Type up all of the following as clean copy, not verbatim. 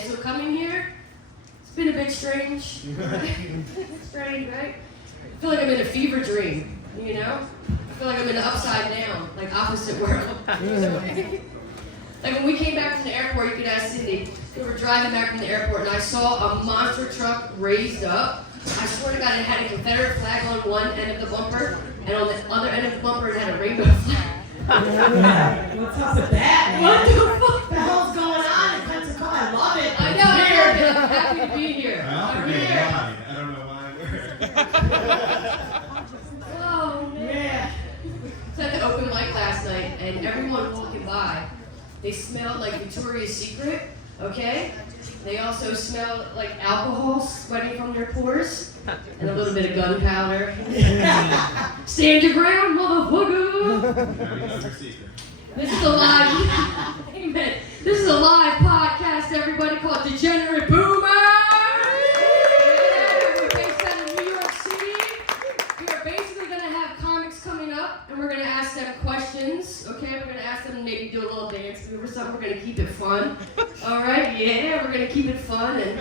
Okay, so coming here, it's been a bit strange. Strange, right? I feel like I'm in a fever dream, you know? I feel like I'm in an upside down, like opposite world. Like when we came back from the airport, you could ask Cindy, we were driving back from the airport and I saw a monster truck raised up. I swear to God, it had a Confederate flag on one end of the bumper, and on the other end of the bumper, it had a rainbow flag. Yeah. What's up with that? What the fuck? The hell's going on in Pensacola? I love it. I know, it's weird. I'm happy to be here. I don't know why. Oh, man. So at the open mic last night, and everyone walking by, they smelled like Victoria's Secret, okay? They also smelled like alcohol sweating from their pores, and a little bit of gunpowder. Stand your ground, motherfucker! This is a live, amen. This is a live podcast, everybody, called Degenerate Boomer! We're based out of New York City. We are basically going to have comics coming up, and we're going to ask them questions, okay? We're going to ask them to maybe do a little dance move or something. We're going to keep it fun. All right? Yeah, we're going to keep it fun and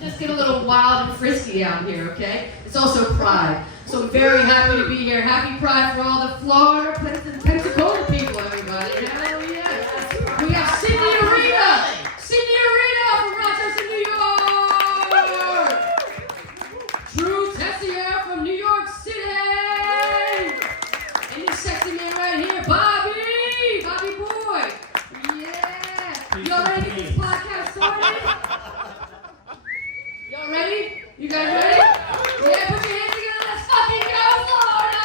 just get a little wild and frisky out here, okay? It's also Pride. So I'm very happy to be here. Happy Pride for all the Florida, Pensacola people, everybody. Hell yeah. We have Sydney Arena. Sydney Arena from Rochester, New York. True Tessier from New York City. And this sexy man right here, Bobby boy. Yeah. Y'all ready to get this podcast started? Y'all ready? You guys ready? Yeah, put your hands together. Let's fucking go, Florida!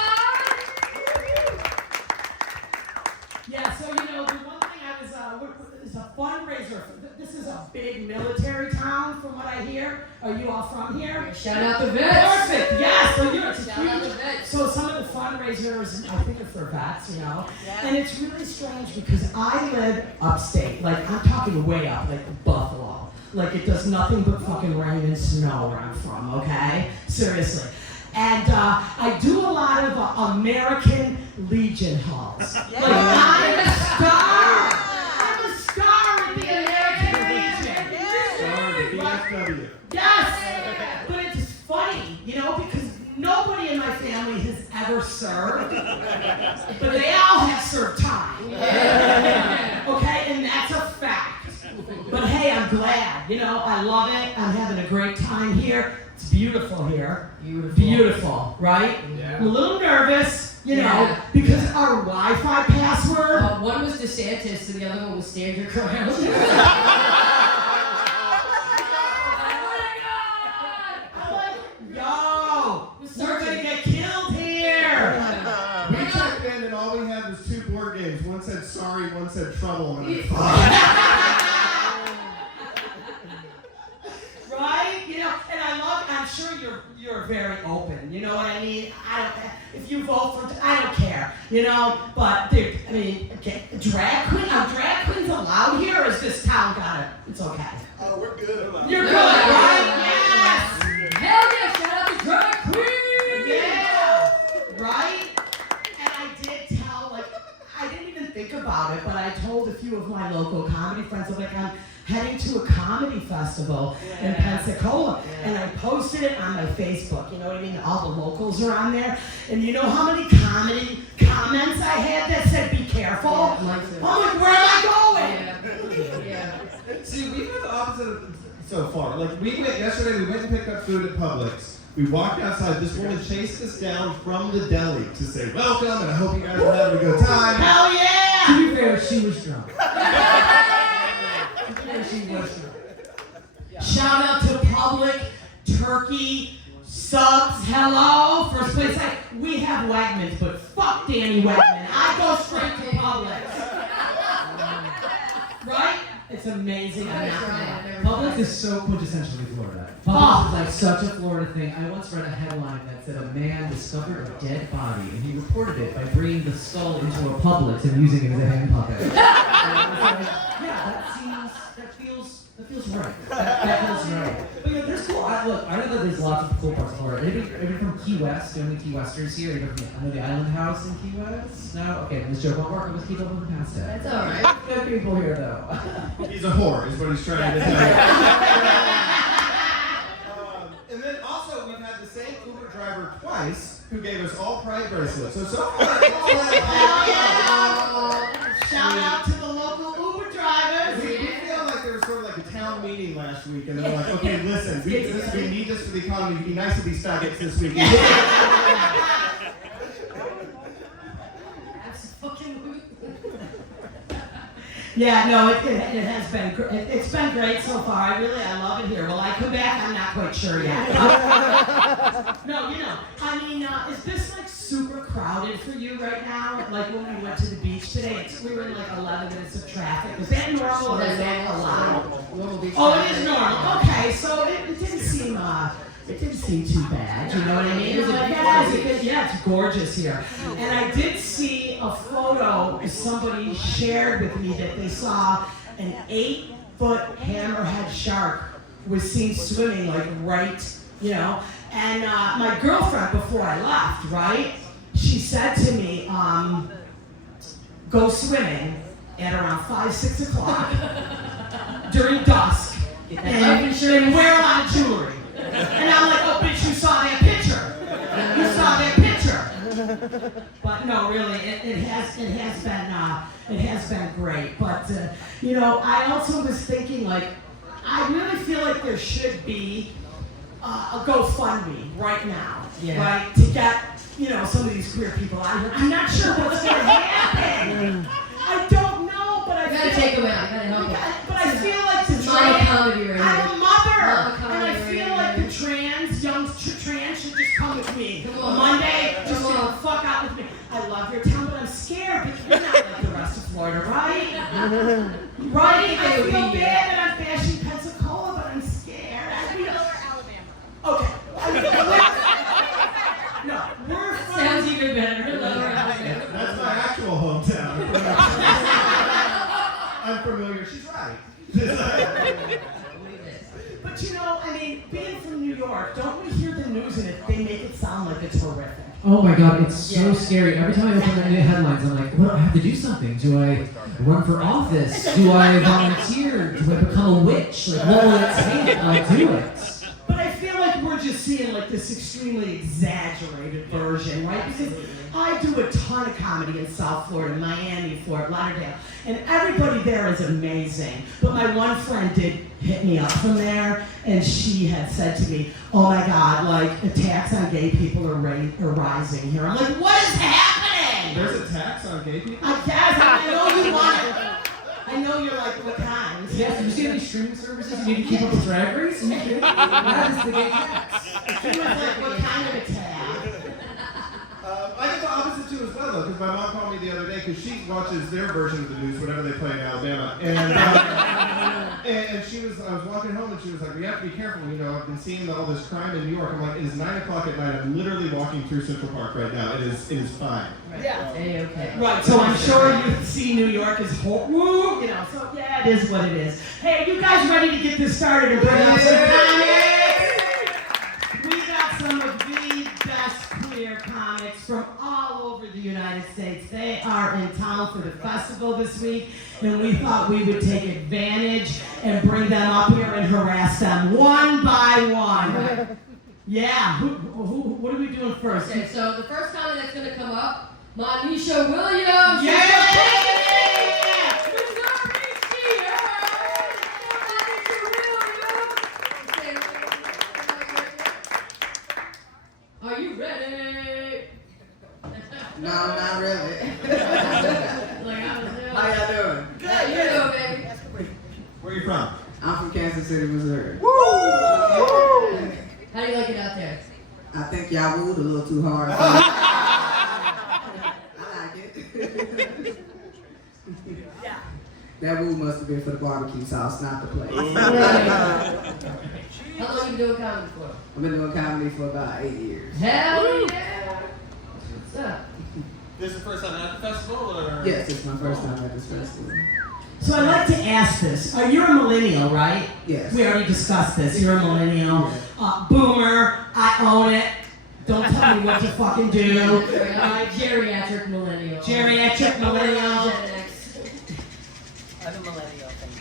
Yeah, so the one thing is a fundraiser. This is a big military town, from what I hear. Are you all from here? Shout out the vets. Perfect. Yes. So it's Shout out the vets. So some of the fundraisers, I think, are for vets, Yeah. And it's really strange because I live upstate. Like I'm talking way up, like Buffalo. Like it does nothing but fucking rain and snow where I'm from. Okay, seriously. And I do a lot of American Legion halls. Yeah. Like I'm a star. I'm a star in the American Legion. BFW. Yes. But it's funny, because nobody in my family has ever served, but they all have served time. Yeah. Okay, and that's a fact. But hey, I'm glad. I love it. I'm having a great time here. It's beautiful here. Beautiful, right? Yeah. I'm a little nervous, Yeah. because our Wi-Fi password. One was DeSantis and the other one was Stand Your Ground. We're gonna get killed here. We checked in and all we had was 2 board games. One said sorry, one said trouble, and I'm Right? And I'm sure you're very open. You know what I mean? If you vote for, I don't care. But drag queens allowed here, or is this town got it? It's okay. Oh, we're good. You're good, right? Yes. Hell yeah! Shout out to drag queen. Yeah. Right? And I did tell, I didn't even think about it, but I told a few of my local comedy friends, I'm heading to a comedy festival in Pensacola. Yeah. And I posted it on my Facebook. You know what I mean? All the locals are on there. And you know how many comedy comments I had that said, be careful? Yeah, I'm like, where am I Yeah. Yeah. See, we've had the opposite of so far. Yesterday we went and picked up food at Publix. We walked outside. This woman chased us down from the deli to say welcome, and I hope you guys are having a good time. Hell yeah! To be fair, she was drunk. Shout out to Public, Turkey, Subs, hello. First place, we have Wegmans, but fuck Danny Wegman. I go straight to Publix. Right? It's amazing. Publix is so quintessentially Florida. Publix is like such a Florida thing. I once read a headline that said a man discovered a dead body and he reported it by bringing the skull into a Publix and using it as a hand puppet. And I was like, yeah, that feels feels right. That feels right. But yeah, there's cool. I know that there's lots of cool parts of Florida. Anybody from Key West? Do you know any Key Westers here? Anybody from I know the Island House in Key West? No? Okay, this joke won't work. Let's keep up with the past it. That's alright. Good people here, though. He's a whore, is what he's trying to tell you. And then also, we've had the same Uber driver twice who gave us all pride bracelets. So far, Shout out to the local Uber drivers. we feel like there was sort of like a town meeting last week, and they're like, okay, listen, we need this for the economy. Be nice to these faggots this week. That's fucking Yeah, no, it has been. It's been great so far. I love it here. Will I come back? I'm not quite sure yet. No, I mean, is this like super crowded for you right now? Like when we went to the beach today, we were in like 11 minutes of traffic. Is that normal or is that allowed? normal beach. Oh, it is normal. Okay, so it didn't seem. It didn't seem too bad, you know what I mean? It was like, yeah, it's gorgeous here. And I did see a photo somebody shared with me that they saw an 8-foot hammerhead shark was seen swimming like right, And my girlfriend, before I left, right, she said to me, go swimming at around 5, 6 o'clock during dusk and wear a lot of jewelry. And I'm like, oh, bitch, you saw that picture. You saw that picture. But no, really, it has been great. But I also was thinking, like, I really feel like there should be a GoFundMe right now, right, to get some of these queer people out here. I'm not sure what's going to happen. I don't know, but I You gotta take them out. You gotta help them. But I feel like the comedy right I'm here. a mother, Mama and I comedy feel right like the young trans should just come with me. Come on. Monday, just Come on. fuck out with me. I love your town, but I'm scared because you're not like the rest of Florida, right? Right? I feel bad that I'm bashing Pensacola, but I'm scared. Okay. No, we're from... Sounds even better. That's my actual hometown. I'm familiar. She's right. But being from New York, don't we hear the news and they make it sound like it's horrific? Oh my god, it's so scary. Every time I open the headlines, I'm like, what, I have to do something. Do I run for office? Do I volunteer? Do I become a witch? Like, what will it take? I'll do it. But I feel like we're just seeing like this extremely exaggerated version, right? Because I do a ton of comedy in South Florida, Miami, Fort Lauderdale, and everybody there is amazing. But my one friend did hit me up from there, and she had said to me, oh my God, like attacks on gay people are rising here. I'm like, what is happening? There's attacks on gay people? I guess, I know you want it. I know you're like, what kind? Yes, did you see any streaming services? You need to keep up with Drag Race? That is the gay cats. She was like, what kind of attack? I get the opposite too as well, though, because my mom called me the other day because she watches their version of the news, whatever they play in Alabama, and I was walking home and she was like, we have to be careful, I've been seeing all this crime in New York. I'm like, it is 9 o'clock at night. I'm literally walking through Central Park right now. It is fine. Yeah. Okay. Right, so I'm sure you see New York as whole, so yeah, it is what it is. Hey, you guys ready to get this started and bring up some comics? We got some of the best queer comics from all over the United States. They are in town for the festival this week, and we thought we would take advantage and bring them up here and harass them one by one. Yeah, what are we doing first? Okay, so the first comic that's gonna come up, Moneshia Williams. Yeah! Are you ready? No, not really. Like I was doing. How y'all doing? Good, you doing, baby? Where are you from? I'm from Kansas City, Missouri. How do you like it out there? I think y'all wooed a little too hard. I like it. Yeah. That woo must have been for the barbecue sauce, not the place. How long you been doing comedy for? I've been doing comedy for about 8 years. Hell yeah! What's up? This is the first time at the festival, or? Yes, it's my first time at this festival. So I'd like to ask this. You're a millennial, right? Yes. We already discussed this. You're a millennial. Boomer. I own it. Don't tell me what to fucking do. Geriatric millennial. Geriatric millennial. Gen X. I'm a millennial, thank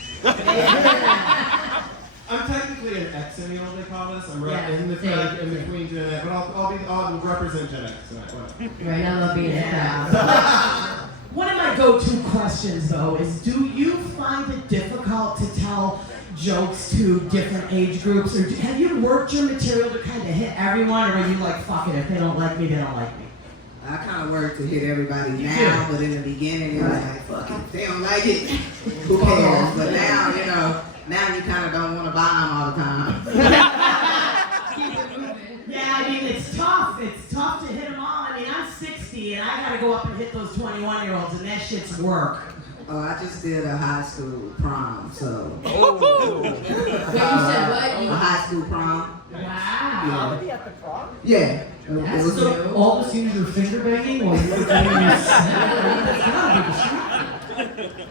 I'm technically an Xennial, they call us. I'm right Yeah, in the same. in between Gen X, but I'll represent Gen X tonight. Whatever. Right, I love being Yeah. One of my go-to questions, though, is do you find it difficult to tell jokes to different age groups? Or have you worked your material to kind of hit everyone? Or are you like, fuck it, if they don't like me, they don't like me? I kind of work to hit everybody You now, do. but in the beginning, it was like, fuck it, if they don't like it, who cares? But now, you know, now you kind of don't want to buy them all the time. Keep it moving. Yeah, I mean, it's tough. It's tough to hit them all. I mean, I'm 60, and I got to go up and hit those 21-year-olds, and that shit's work. Oh, I just did a high school prom, so. Wait, you said what? A high school prom. Wow. you. At the prom? Yeah. It That's was, so All the seniors were finger banging while you were doing your That's gotta be distracting.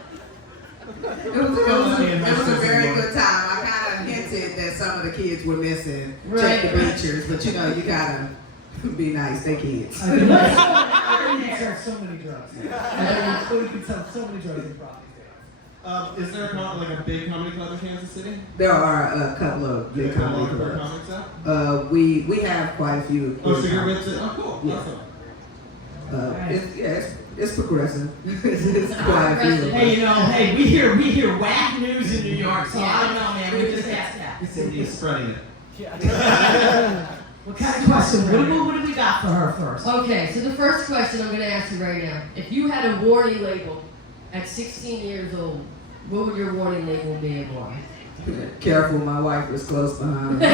it was a very good time. I kind of hinted that some of the kids were missing. Check the bleachers, but you know, you gotta be nice. They kids. I can sell so many drugs. I can sell so many drugs in prom these days. Is there like a big comedy club in Kansas City? There are a couple of You big have a lot comedy of clubs. comics out? We have quite a few. Oh, so you're with it? Oh, cool. Yeah. Awesome. It's progressive. It's quite a few. Hey, you know, hey, we hear whack news in New York, so I don't know, man. We just asked that. Cindy's spreading it. What kind of question? What do we got for her first? Okay, so the first question I'm going to ask you right now. If you had a warning label at 16 years old, what would your warning label be and why? Careful, my wife was close behind me.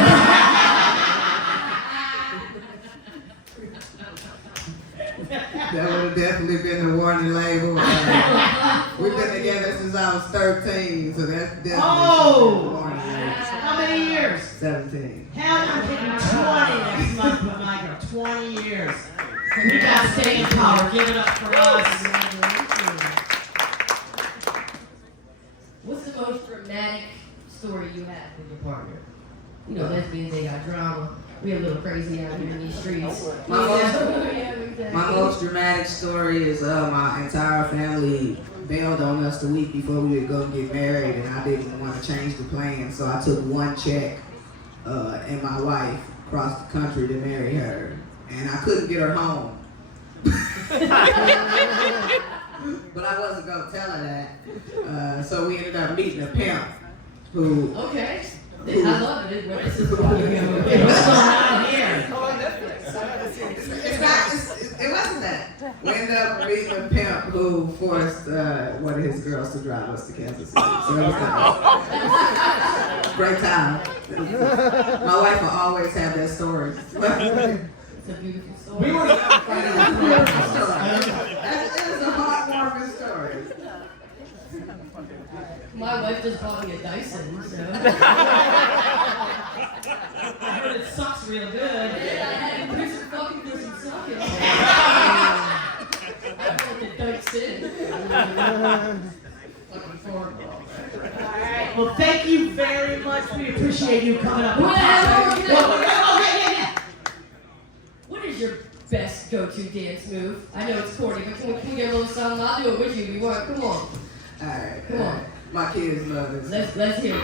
That would have definitely been the warning label. We've been together since I was 13, so that's definitely the warning label. How many years? 17. Hell, I'm hitting 20 next month with my girl. 20 years. We got staying power. Give it up for us. What's the most dramatic story you had with your partner? You know, lesbians, they got drama. We a little crazy out here in these streets. My most dramatic story is my entire family bailed on us the week before we would go get married, and I didn't want to change the plan, so I took one check and my wife across the country to marry her, and I couldn't get her home. But I wasn't going to tell her that, so we ended up meeting a pimp who... Okay. I love it. This is What's going on here? It wasn't that. We ended up meeting a pimp who forced one of his girls to drive us to Kansas City. So it was nice. Great time. My wife will always have that story. It's a beautiful story. We were It is a heartwarming story. My wife just bought me a Dyson, so. I heard it sucks real good. I had to do some fucking do some sucking. I bought the Dyson. Fucking horrible. Alright, well, thank you very much. We appreciate you coming up. Who the hell are we now? Yeah. What is your best go-to dance move? I know it's corny, but can we get a little something? I'll do it with you if you want. Come on. Alright. Come on. My kids love this. Let's hear it.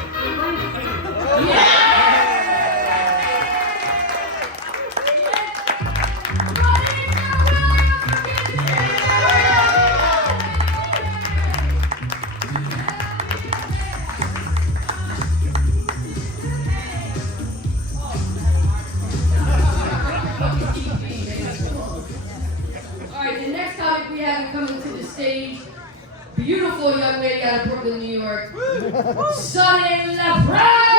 Alright, the next topic we have coming to the stage. Beautiful young lady out of Brooklyn, New York. Sunny laprade!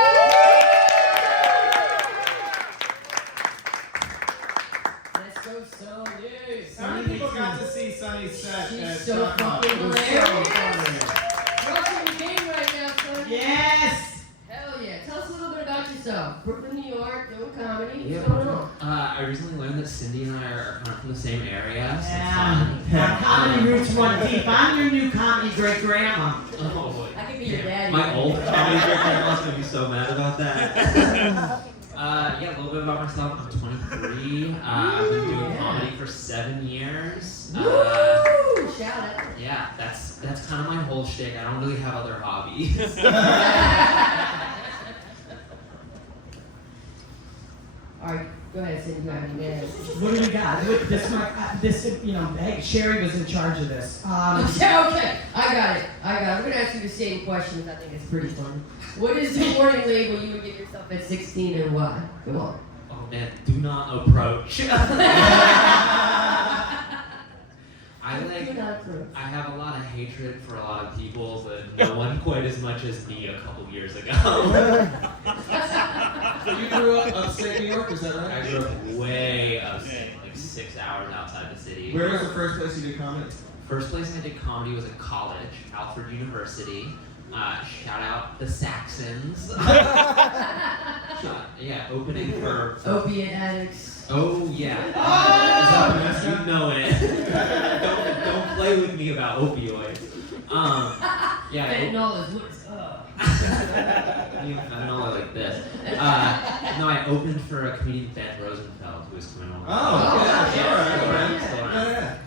Let's go, Sunny. How many people got to see Sunny's set She's at so Chuck Rock? fucking It was so hilarious. funny. Watching the game right now, son. Yes. Hell yeah. Tell us a little bit about yourself. Brooklyn, New York, doing comedy. Yeah. What's going on? I recently learned that Cindy and I are kind of from the same area. So Yeah. Our comedy roots run deep. I'm your new comedy great grandma. it's fun. Oh boy. could be your daddy. My old comedy career grandma's gonna be so mad about that. Yeah, a little bit about myself. I'm 23. I've been doing comedy for 7 years. Woo! Shout out. Yeah, that's kind of my whole shtick. I don't really have other hobbies. All right, go ahead, Cindy. You have any minutes? What do we got? Hey, Sherry was in charge of this. Okay, I got it. We're gonna ask you the same questions. I think it's pretty fun. What is the warning label you would give yourself at 16 and why? Come on. Oh man, do not approach. I have a lot of hatred for a lot of people, but no one quite as much as me a couple years ago. So you grew up upstate New York, is that right? I grew up way upstate, like 6 hours outside the city. Where was the first place you did comedy? First place I did comedy was at college, Alfred University. Shout out the Saxons. Yeah, opening for Opiate addicts. Oh yeah. You know it. don't play with me about opioids. Yeah. Fentanyl is what's up. Fentanyl like this. No, I opened for a comedian, Ben Rosenfeld, who was coming on. Oh, okay. Still around. Yeah.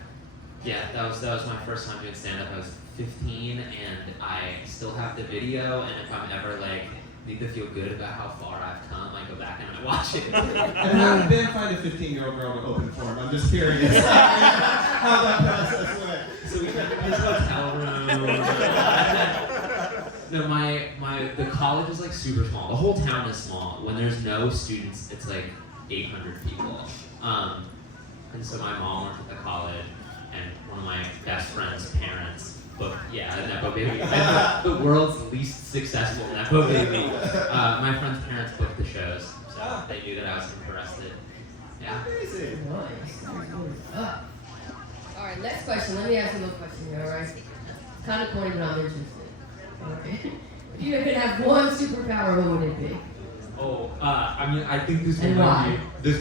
Yeah, that was my first time doing stand-up. I was 15, and I still have the video. And if I'm ever like need to feel good about how far I've come, I go back and I watch it. And how did Ben find a 15-year-old girl to open for him? I'm just curious how that process went. So we had his hotel room. No, the college is like super small. The whole town is small. When there's no students, it's like 800 people. And so my mom worked at the college, and one of my best friend's parents booked, Nepo Baby. The world's least successful Nepo Baby. My friend's parents booked the shows, so they knew that I was interested. Yeah. Amazing. Nice. All right, next question. Let me ask you a little question here, all right? Kind of corny, but I'm interested. Okay. If you could have one superpower, what would it be? Oh, I mean, I think this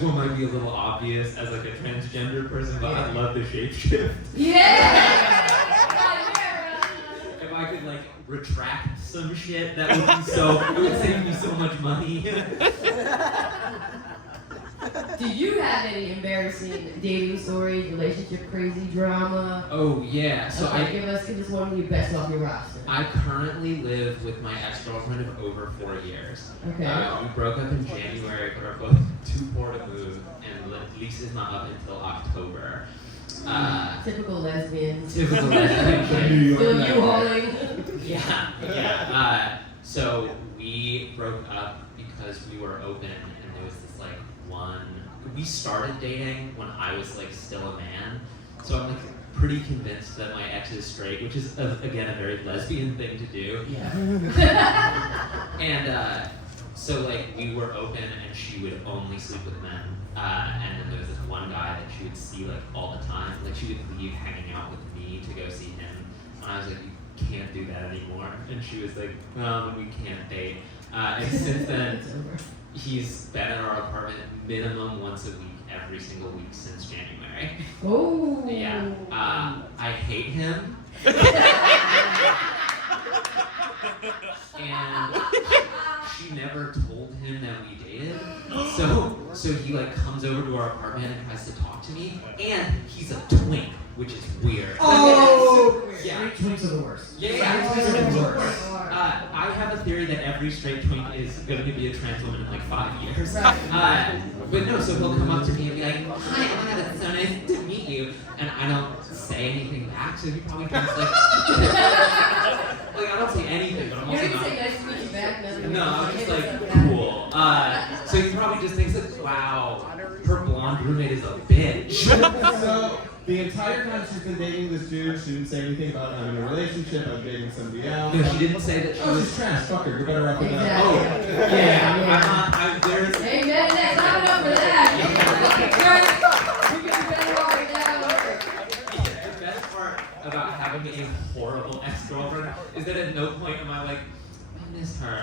one might be a little obvious as like a transgender person, but I love the shapeshift. Yeah! If I could like retract some shit, that would be it would save me so much money. Do you have any embarrassing dating stories, relationship crazy drama? Oh yeah, so okay, give us one of your best off your roster. I currently live with my ex-girlfriend of over 4 years. Okay. We broke up in January, but are both too poor to move, and the lease is not up until October. Typical lesbians. Typical lesbian. Still U-hauling. Yeah. So we broke up because we were open, and there was this like we started dating when I was like still a man, so I'm like pretty convinced that my ex is straight, which is again a very lesbian thing to do. Yeah. And so like we were open, and she would only sleep with men, and then there was this one guy that she would see like all the time. Like she would leave hanging out with me to go see him, and I was like, you can't do that anymore. And she was like, well, we can't date. And since then, he's been at our apartment minimum once a week, every single week since January. Oh. Yeah. I hate him. And she never told him that we dated. So he like comes over to our apartment and tries to talk to me. And he's a twink, which is weird. Oh! Yeah. Straight twinks are the worst. Yeah. Straight twinks are the worst. I have a theory that every straight twink is going to be a trans woman in like 5 years. Right. But no, so he'll come up to me and be like, hi, Anna, it's so nice to meet you. And I don't say anything back, so he probably thinks like, I don't say anything, but I'm You also didn't not. say nice to meet you back, nothing. No, I'm just like, cool. So he probably just thinks that, wow, her blonde roommate is a bitch. So the entire time she's been dating this dude, she didn't say anything about having a relationship, about dating somebody else. No, she didn't say that she Oh, was. she's trash. Fuck her. You're better off with that. Oh, Exactly. yeah. There's. Amen. Clap it up for that. You can be better off with that. The best part about having a horrible ex-girlfriend is that at no point am I like, I miss her.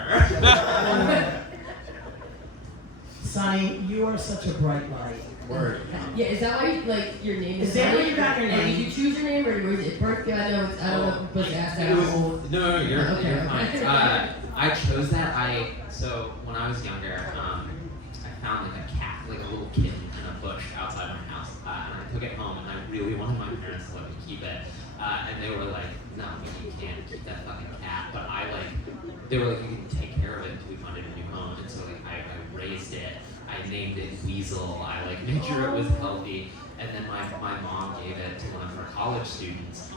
Sonny, Sonny, you are such a bright light. Word. Yeah, is that why like your name is Is that Sonny? where you got your And name? did you choose your name or was it birthday? I know it's, I don't know if I'm supposed to ask that. It was, I'm old. no, you're Okay. you're fine. I chose that. So when I was younger, I found like a cat, like a little kitten in a bush outside my house, and I took it home, and I really wanted my parents to let me keep it, and they were like, no, you can't keep that fucking cat. But they were like, you can take care of it until we find it a new home, and so like I raised it. I named it Weasel. I like made sure it was healthy, and then my mom gave it to one of her college students,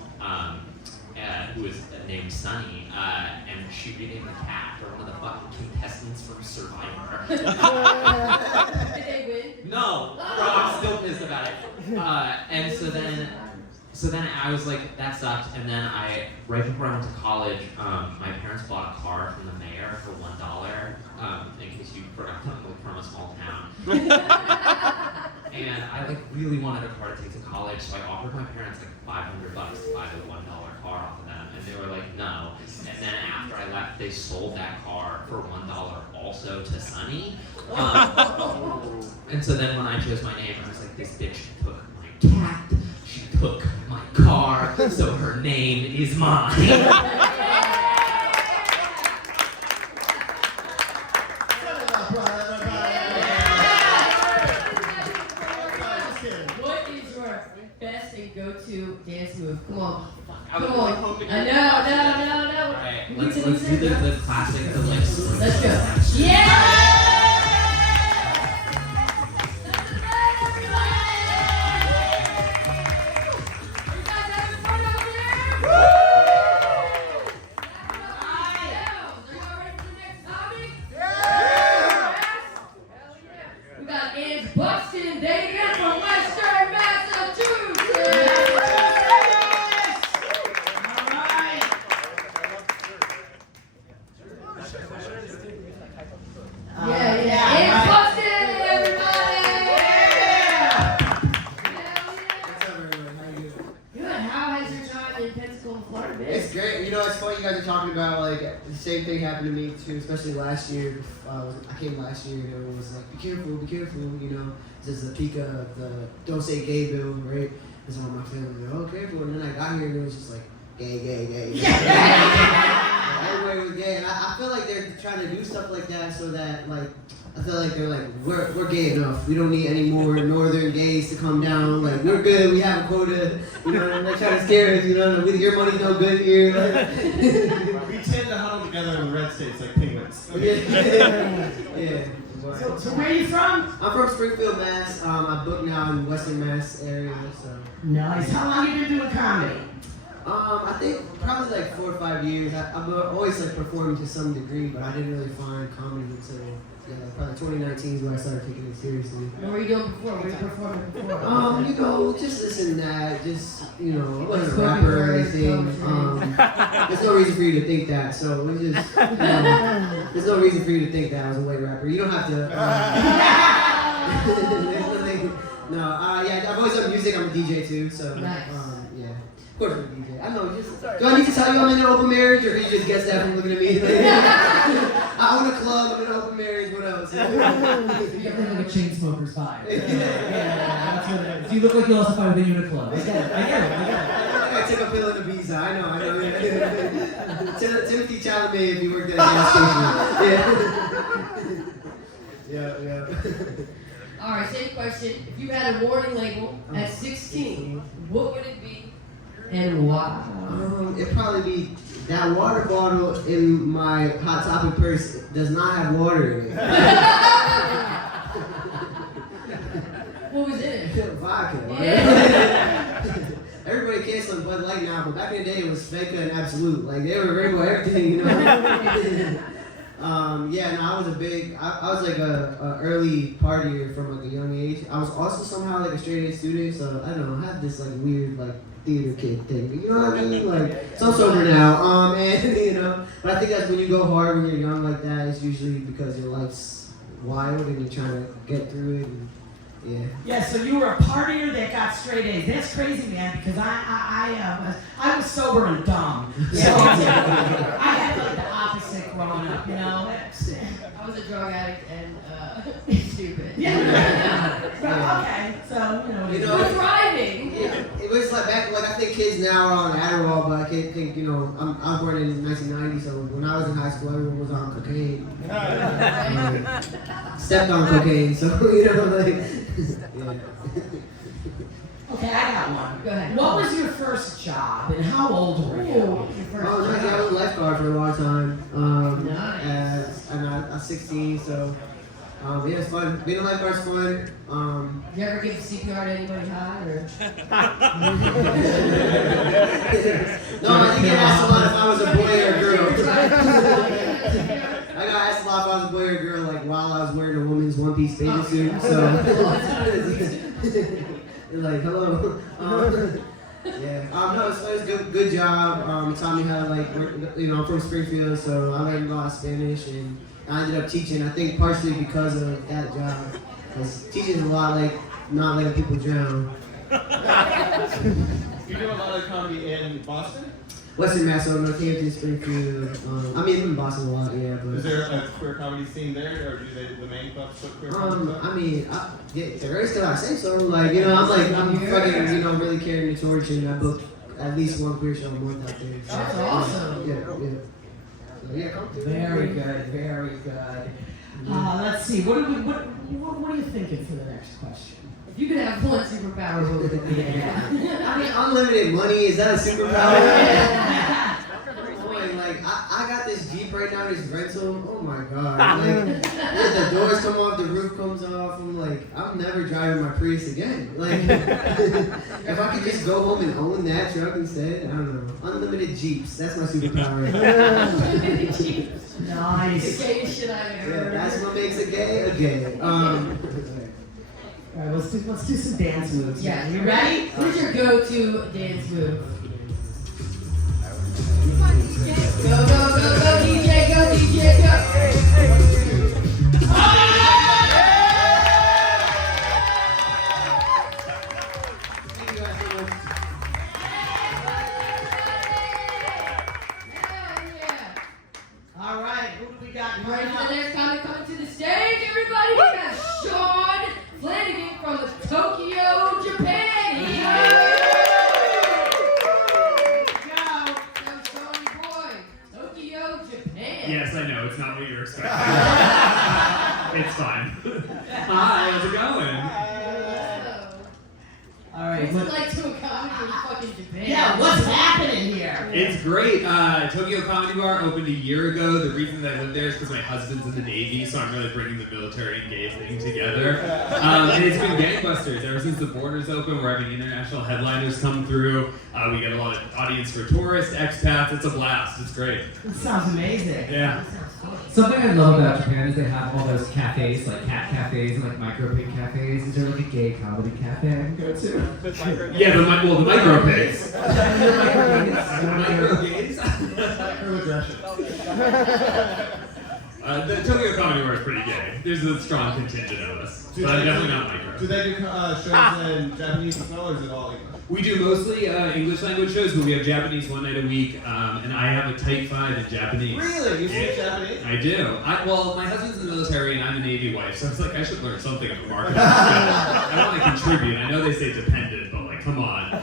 who was named Sunny, and she renamed the cat for one of the fucking contestants from Survivor. Did they win? No, bro, I'm still pissed about it. And so then I was like, that sucked. And then right before I went to college, my parents bought a car from the mayor for $1. In case you forgot, I'm like from a small town. And I like really wanted a car to take to college, so I offered my parents like $500 to buy the $1 car off of them, and they were like, no. And then after I left, they sold that car for $1 also to Sunny. And so then when I chose my name, I was like, this bitch took my cat, she took my car, so her name is mine. What is your best and go-to dance move? Come on. I Come would like on. hope it- No. Alright, You let's can do the classic, the like. Let's go. Yeah! We got Buxton, they get from Western Massachusetts. Yeah. Buxton, everybody. Good. How has your time in Pensacola, Florida been? It's great. You know, it's funny you guys are talking about, like, the same thing happened to me, too, especially last year. I came last year, and everyone was like, be careful, you know. This is the peak of the Don't Say Gay bill, right? And so my family was like, oh, careful. And then I got here, and it was just like, gay. Everybody was gay. And I feel like they're trying to do stuff like that so that, like, I feel like they're like, we're gay enough. We don't need any more northern gays to come down. Like, we're good. We have a quota. You know, and they're trying to scare us. You know, your money's no good here. We tend to huddle together in the red states like penguins. Yeah. So where are you from? I'm from Springfield, Mass. I book now in Western Mass area. So. Nice. How long have you been doing comedy? I think probably like 4 or 5 years. I've always like performing to some degree, but I didn't really find comedy until probably 2019 is when I started taking it seriously. What were you doing before? What were you performing before? You know, just this and that. Just, you know, I wasn't a rapper or anything. There's no reason for you to think that. So it's just, you know, there's no reason for you to think that I was a white rapper. You don't have to. There's nothing. No, yeah, I've always done music. I'm a DJ too. So, Nice. yeah. Of course I'm a DJ. I know. Do I need to tell you I'm in an open marriage, or can you just guess that from looking at me? I own a club. I'm in an open marriage. What else? You got like a chain smoker's vibe. Yeah, that's what it is. You look like you also find within you in a club. I get it. I took a pill in Ibiza. I know. Timothy Chalamet if he worked at a gas station. Yeah. All right, same question. If you had a warning label at 16, what would it be and why? It'd probably be that water bottle in my Hot Topic purse does not have water in it. What was in it? Vodka. Yeah. Everybody canceling Bud Light now, but back in the day it was Vodka and Absolute. Like they were rainbow everything, you know. I was like a early partier from like a young age. I was also somehow like a straight A student, so I don't know, I had this like weird like theater kid thing. You know what I mean? Like, so I'm sober now, and you know, but I think that's when you go hard when you're young like that, it's usually because your life's wild and you're trying to get through it. And, yeah. Yeah, so you were a partier that got straight A's. That's crazy, man, because I was sober and dumb. So I had like the opposite growing up, you know. I was a drug addict and stupid. Yeah. Okay. So, We're thriving. It was like back, like I think kids now are on Adderall, but I can't think, I was born in 1990, so when I was in high school, everyone was on cocaine. Stepped on cocaine, so, yeah. Okay, I got one. Go ahead. What was your first job and how old were you? Oh, nice. I was a lifeguard for a long time. Nice. And I was 16, so yeah, it's fun. Being a lifeguard's fun. Did you ever give CPR to anybody high or? No, I didn't get asked a lot if I was a boy or a girl. I got asked a lot if I was a boy or a girl, like while I was wearing a woman's one-piece bathing suit. So. Like, hello. Yeah. No, it was good job. It taught me how to work. I'm from Springfield, so I learned a lot of Spanish, and I ended up teaching. I think partially because of that job, because teaching is a lot like not letting people drown. You do a lot of comedy in Boston? Western Mass, so Northampton, Springfield. I mean, I'm in Boston a lot, yeah. But Is there a queer comedy scene there, or do the main clubs put queer comedy up? I mean, there is still I say so. I'm fucking, really carrying the torch, and I book at least one queer show a month out there. That's awesome. Yeah. So yeah, come through. Very good. Let's see. What are you thinking for the next question? If you could have one superpower, what would it be? I mean, unlimited money, is that a superpower? Boy, I got this Jeep right now, this rental. Oh my god. The doors come off, the roof comes off. I'm like, I'm never driving my Prius again. If I could just go home and own that truck instead, I don't know. Unlimited Jeeps, that's my superpower. Unlimited Jeeps. Nice. The gayest shit I've ever heard. That's what makes a gay. All right, let's do some dance moves. Yeah. You ready? What's your go-to dance move? Go, DJ, go. All right, who do we got? You ready for the next comic coming to the stage, everybody? We got Sean Flanagan from Tokyo, Japan. Tokyo, Japan. Yes, I know. It's not what you're expecting. It's fine. Hi, how's it going? All right. What's it like doing comedy in fucking Japan? Yeah, what's happening here? It's great. Tokyo Comedy Bar opened a year ago. The reason that I live there is because my husband's in the Navy, so I'm really bringing the military and gay thing together. And it's been gangbusters. Ever since the borders open, we're having international headliners come through. We get a lot of audience for tourists, expats. It's a blast. It's great. It sounds amazing. Yeah. Something I love about Japan is they have all those cafes, like cat cafes and like micro pig cafes. Is there like a gay comedy cafe I can go to? Yeah, the micro pigs. Micro gays? The Tokyo Comedy Bar is pretty gay. There's a strong contingent of us, but I'm definitely not micro. Do they do shows in Japanese as well, or is it all English? We do mostly English language shows, but we have Japanese one night a week, and I have a type 5 in Japanese. Really? You speak Japanese? I do. Well, my husband's in the military and I'm a Navy wife, so it's like I should learn something of a marketing skill. I want to contribute. I know they say dependent, but like, come on. So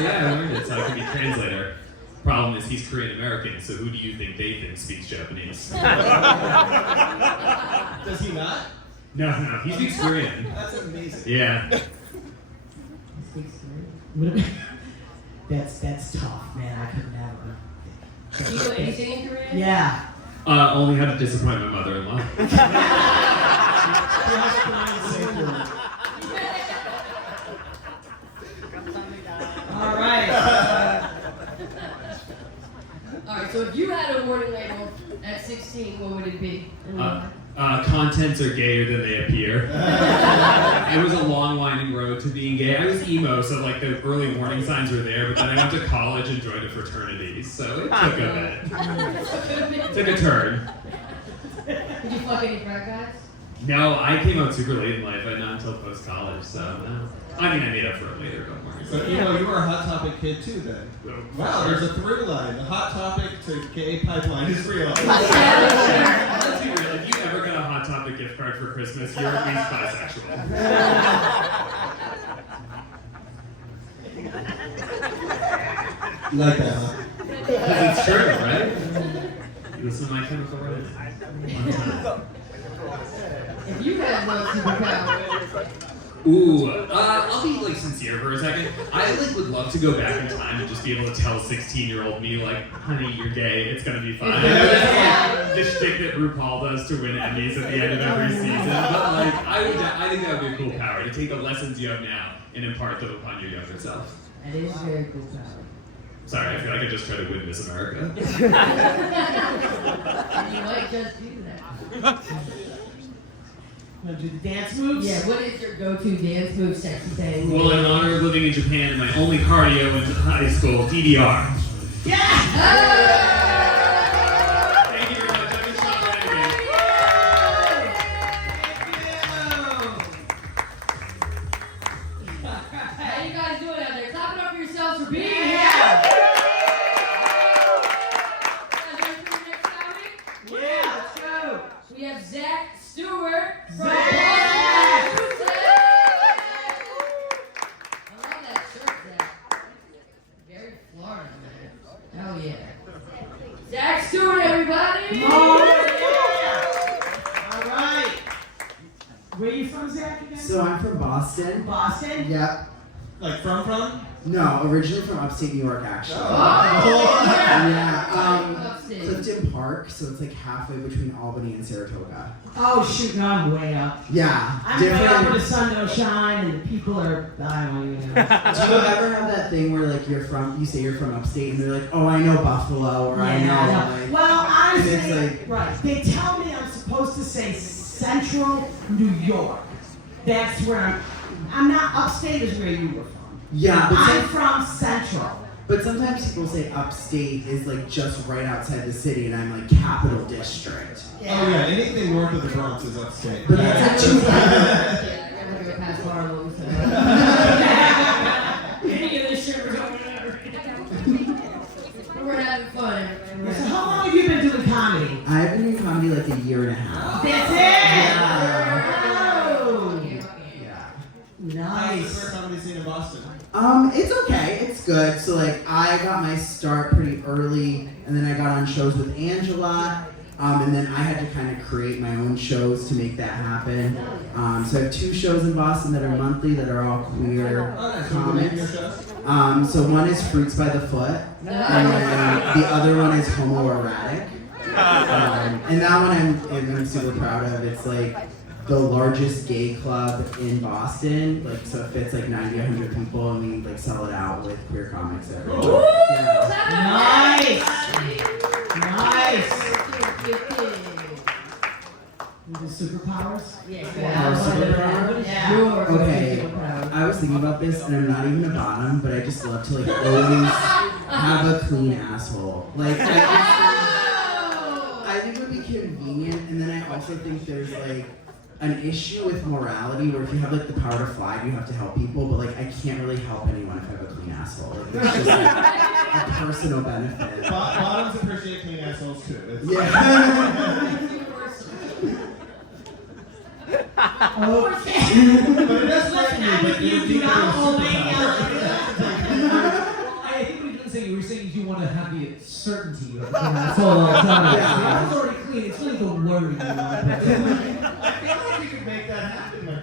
yeah, I learned it so I can be translator. Problem is he's Korean American, so who do you think they think speaks Japanese? Does he not? No, he speaks Korean. That's amazing. Yeah. That's tough, man. I could never. Do you know anything in Korean? Yeah. Only had to disappoint my mother-in-law. All right. All right. So if you had a warning label at 16, what would it be? Contents are gayer than they appear. It was a long winding road to being gay. I was emo, so like the early warning signs were there, but then I went to college and joined a fraternity, so it took a bit. Took a turn. Did you fuck any frat guys? No, I came out super late in life, but not until post-college, so no. I mean, I made up for it later, don't worry. So, you were a Hot Topic kid too then? Wow, there's a through line. The Hot Topic to gay pipeline is real. Let's be real, if you ever got a Hot Topic gift card for Christmas, you're at least bisexual. You like that, huh? Because it's true, right? This is My Chemical Romance. If you had one superpower, Ooh, I'll be like sincere for a second. I like would love to go back in time and just be able to tell 16-year-old me like, honey, you're gay, it's gonna be fine. I know that's like the shtick that RuPaul does to win Emmys at the end of every season, but like I think that would be a cool power to take the lessons you have now and impart them upon your younger self. That is very cool power. Sorry, I feel like I just tried to win Miss America. and you might just do that. Want to do the dance moves? Yeah, what is your go-to dance move, sexy thing? Well, in honor of living in Japan and my only cardio in high school, DDR. Yeah! Thank you very much. I've been shot right again. How you guys doing out there? Clap it up for yourselves for being here. Yeah, let's go! We have Zach Stewart from Boston, Zach! Massachusetts. I love that shirt, Zach. Very Florida, man. Hell yeah. Zach Stewart, everybody! Oh, yeah! All right. Where are you from, Zach, again? So I'm from Boston. Boston? Yep. Like from? No, originally from upstate New York, actually. Oh, Yeah. Upstate. Clifton Park, so it's like halfway between Albany and Saratoga. Oh, shoot, no, I'm way up. Yeah. I'm way up where the sun don't shine and the people are, I don't even know. Do you ever have that thing where like you say you're from upstate and they're like, oh, I know Buffalo, or I know. Like, well, honestly, and it's like, right. They tell me I'm supposed to say Central New York. That's where I'm not upstate is where you were from. yeah, but I'm from Central. But sometimes people say upstate is like just right outside the city, and I'm like Capital District. Oh yeah, anything north of the Bronx is upstate. But that's actually Yeah, I never go past Harlem, so. Any of this shit, we're going whatever. We're having fun. So how long have you been doing comedy? I've been in comedy like a year and a half. That's it! Yeah. Nice. What's the first comedy scene in Boston? It's okay. It's good. So like I got my start pretty early, and then I got on shows with Angela, and then I had to kind of create my own shows to make that happen. So I have 2 shows in Boston that are monthly that are all queer Oh, nice. What are the name of your comics. shows? So one is Fruits by the Foot, and then the other one is Homoerotic. And that one I'm super proud of. It's like the largest gay club in Boston, like so it fits like 90, 100 people, and we like sell it out with queer comics every week. Yeah. Nice! Nice! The superpowers? Yeah. Our superpower? What is Yeah. your Okay, superpower? I was thinking about this, and I'm not even a bottom, but I just love to like always have a clean asshole. Like I think it would be convenient, and then I also think there's like an issue with morality where if you have like the power to fly, you have to help people, but like I can't really help anyone if I have a clean asshole. Like it's just like a personal benefit. Bottoms appreciate clean assholes too. It's Yeah. Okay. But it does strike me that You you do not obey I think what you were saying is you want to have the certainty of that's all the time. Yeah. It's already clean. It's really the worry you want. I feel like you could make that happen, my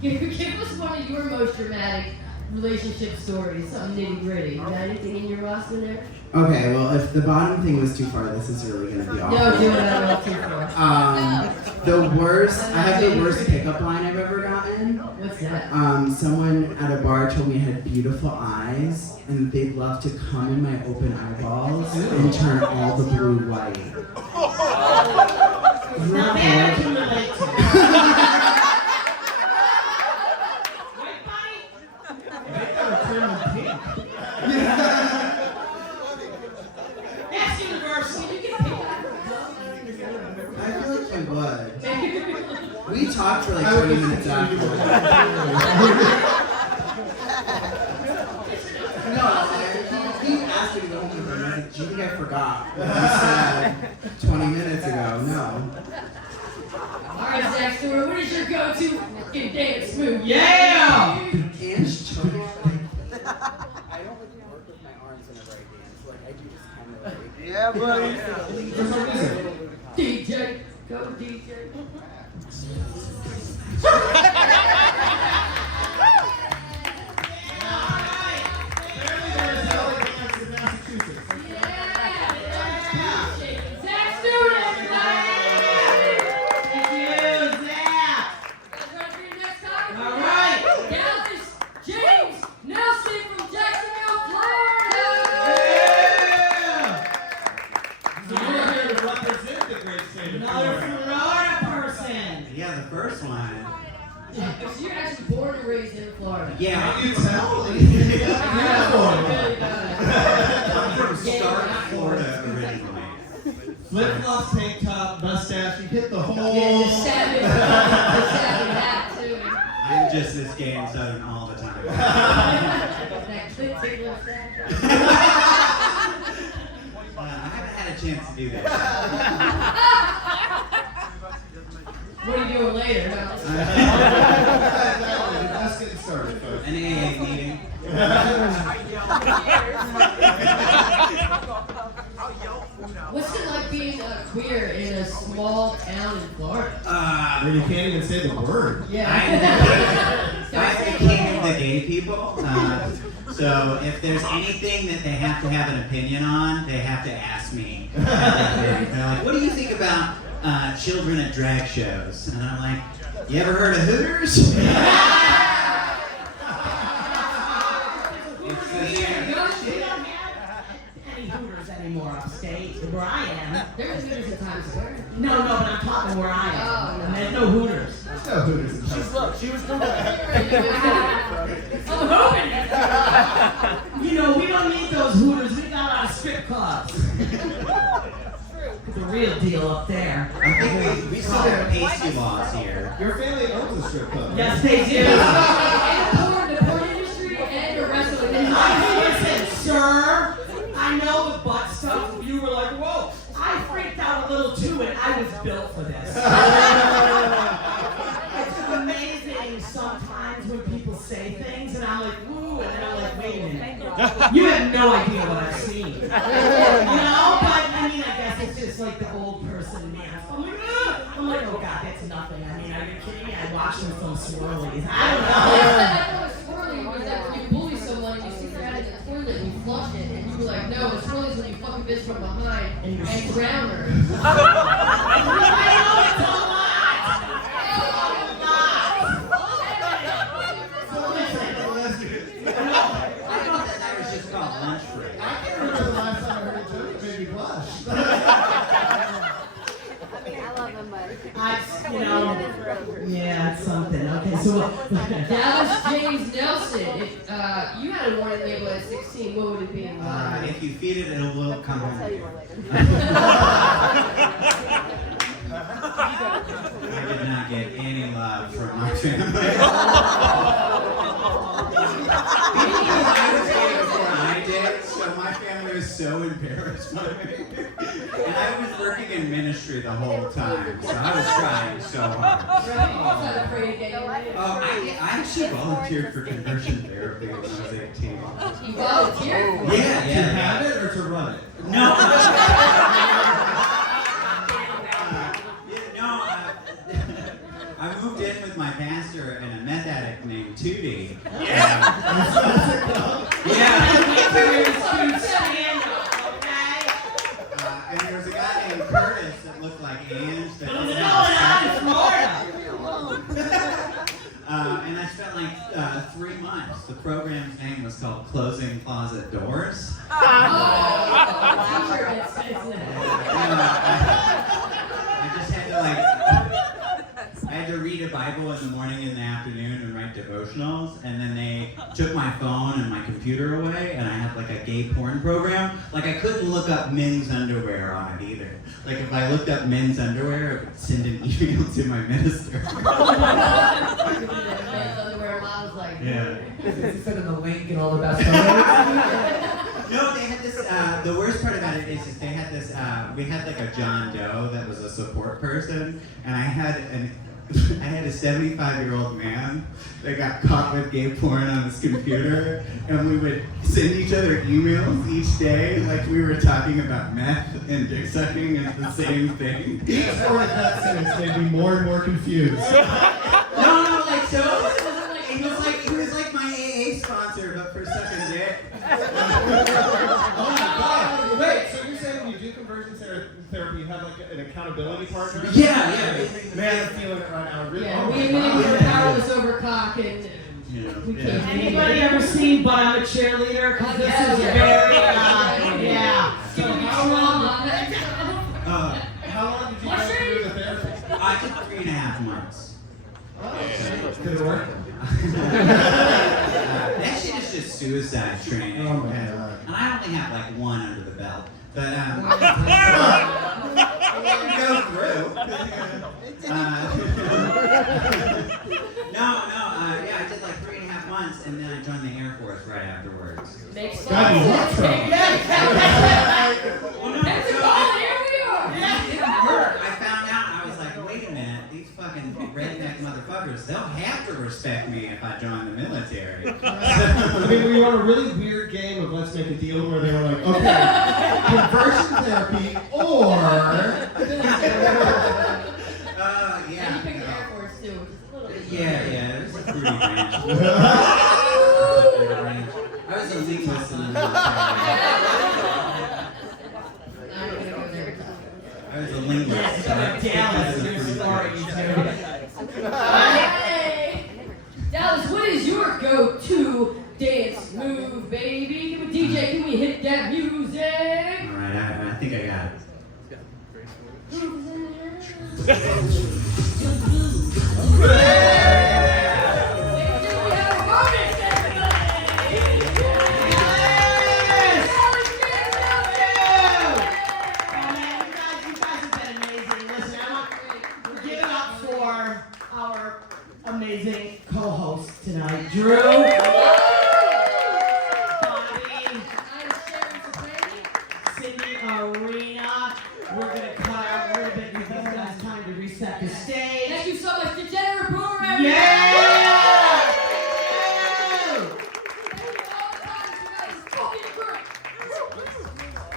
dude. Give us one of your most dramatic relationship stories, something nitty gritty. You got anything in your roster there? Okay, well if the bottom thing was too far, this is really gonna be awful. No, do it at all too far. The worst, I have the worst pickup line I've ever gotten. What's that? Someone at a bar told me I had beautiful eyes and they'd love to come in my open eyeballs and turn all the blue white. Isn't Now that that I horrible? can relate to. Right, buddy? That's universal. You can pick I feel like I would. We talked for like 20 minutes afterwards. No, he asked me to go home with him. I was like, do you think I forgot what you said? 20 minutes ago, no. Alright, Zach Stewart, what is your go-to fucking dance move? Yeah! And choking. I don't work with my arms whenever I dance. Like, I do just kind of like. Yeah, buddy. DJ, go DJ. Zach Stewart, everybody! Thank you, Zach! Guys ready for your next topic? All right. Dallas James Nelson from Jacksonville, Florida! So we're here to represent the great state of Another Florida. Florida person. Yeah, the first one. So you're actually born and raised in Florida. Yeah, You tell? Really bad. I'm from Stark, Florida originally. Flip flops, tank top, mustache. You hit the whole. Yeah, the savage hat too. I'm just this gay and southern all the time. That clit tickler stash. I haven't had a chance to do that. What are you doing later? No. Just getting started, folks. An AA meeting. What's it like being queer in a small town in Florida? Where you can't even say the word. Yeah. I'm the king of the gay people. So if there's anything that they have to have an opinion on, they have to ask me. They're like, what do you think about children at drag shows? And I'm like, you ever heard of Hooters? It's the We don't have any Hooters anymore upstate, where I am. There's Hooters in Times Square. No, but I'm talking where I am. Oh, no. And there's no Hooters. There's no Hooters in Texas. Look, she was doing that. I'm hoping. You know, we don't need those Hooters. We got our strip clubs. The real deal up there. I think we still have pasty laws here. Your family owns a strip club. Yes, they do. And the porn industry and the wrestling industry. Listen, sir, I know the butt stuff. You were like, whoa. I freaked out a little too, and I was built for this. It's amazing sometimes when people say things, and I'm like, woo, and then I'm like, wait a minute. You have no idea what I've seen. You know? But, I mean, I guess it's just like the old person in me. I'm like, ugh. I'm like, oh, God, that's nothing. I mean, are you kidding me? I watched them from Swirlies. I don't know. I know it's swirly was that when you bully someone, you stick your head in the toilet and you flush it, and you were like, no, it's swirly when you fuck a bitch from behind and drown her. I know it's a lot. I thought that was just called lunch break. I can't remember the last time I heard a joke that made me blush. You know, yeah, it's something. Okay, so Dallas James Nelson, if you had a warning label at 16, what would it be? If you feed it, it will come home. I did not get any love from my family. I did, so my family was so embarrassed by me. And I was working in ministry the whole time, so I was trying so hard. Oh, I actually volunteered for conversion therapy when I was 18. You volunteered? Yeah, To have it or to run it? No. I moved in with my pastor and a meth addict named Tootie. Yeah. And there was a guy named Curtis that looked like Ange. That and I spent like 3 months. The program's name was called Closing Closet Doors. I just had to I had to read a Bible in the morning and the afternoon and write devotionals, and then they took my phone and my computer away, and I had like a gay porn program. Like I couldn't look up men's underwear on it either. Like if I looked up men's underwear, it would send an email to my minister. Yeah. Instead of the link and all the best photos. No, they had this. The worst part about it is they had this. We had like a John Doe that was a support person, and I had a 75-year-old man that got caught with gay porn on his computer, and we would send each other emails each day, like we were talking about meth and dick sucking and the same thing. Each word of that sentence made me more and more confused. No, like so. It was like my AA sponsor, but for sucking dick. Oh my god! Wait, so you're saying when you do conversion therapy, you have like an accountability partner? Yeah. Man, I'm feeling it right now. Really, Yeah, oh we my admitted God. we're powerless over cock and we can't. Anybody ever seen But I'm a Cheerleader? Because this is very, yeah. So how long did you go through the therapy? I took 3.5 months. Did it work? That shit is just suicide training. Oh my God. And I only have like one under the belt. But go through. Yeah, I did like 3.5 months, and then I joined the Air Force right afterwards. Makes God, you sense. worked from. Well, no, That's so- all, here we are. It didn't work. I found out, I was like, wait a minute, these fucking redneck motherfuckers, they'll have to respect me if I join the military. I mean, we were on a really weird game of let's make a deal where they were like, okay, conversion therapy or. Yeah. And you picked the Air Force too, which is a little bit. Yeah, it was a fruity ranch. I was a linguist in the military. I was a linguist. So I Dallas, your story, you Hey! Dallas, what is your go-to dance move, baby? DJ, can we hit that music? Alright, I think I got it. Amazing co-host tonight, Drew, Bobby, Cindy, Arena. We're gonna cut out a little bit. Give these guys time to reset the stage. Thank you so much, Degenerate Boomer, everybody! Yeah!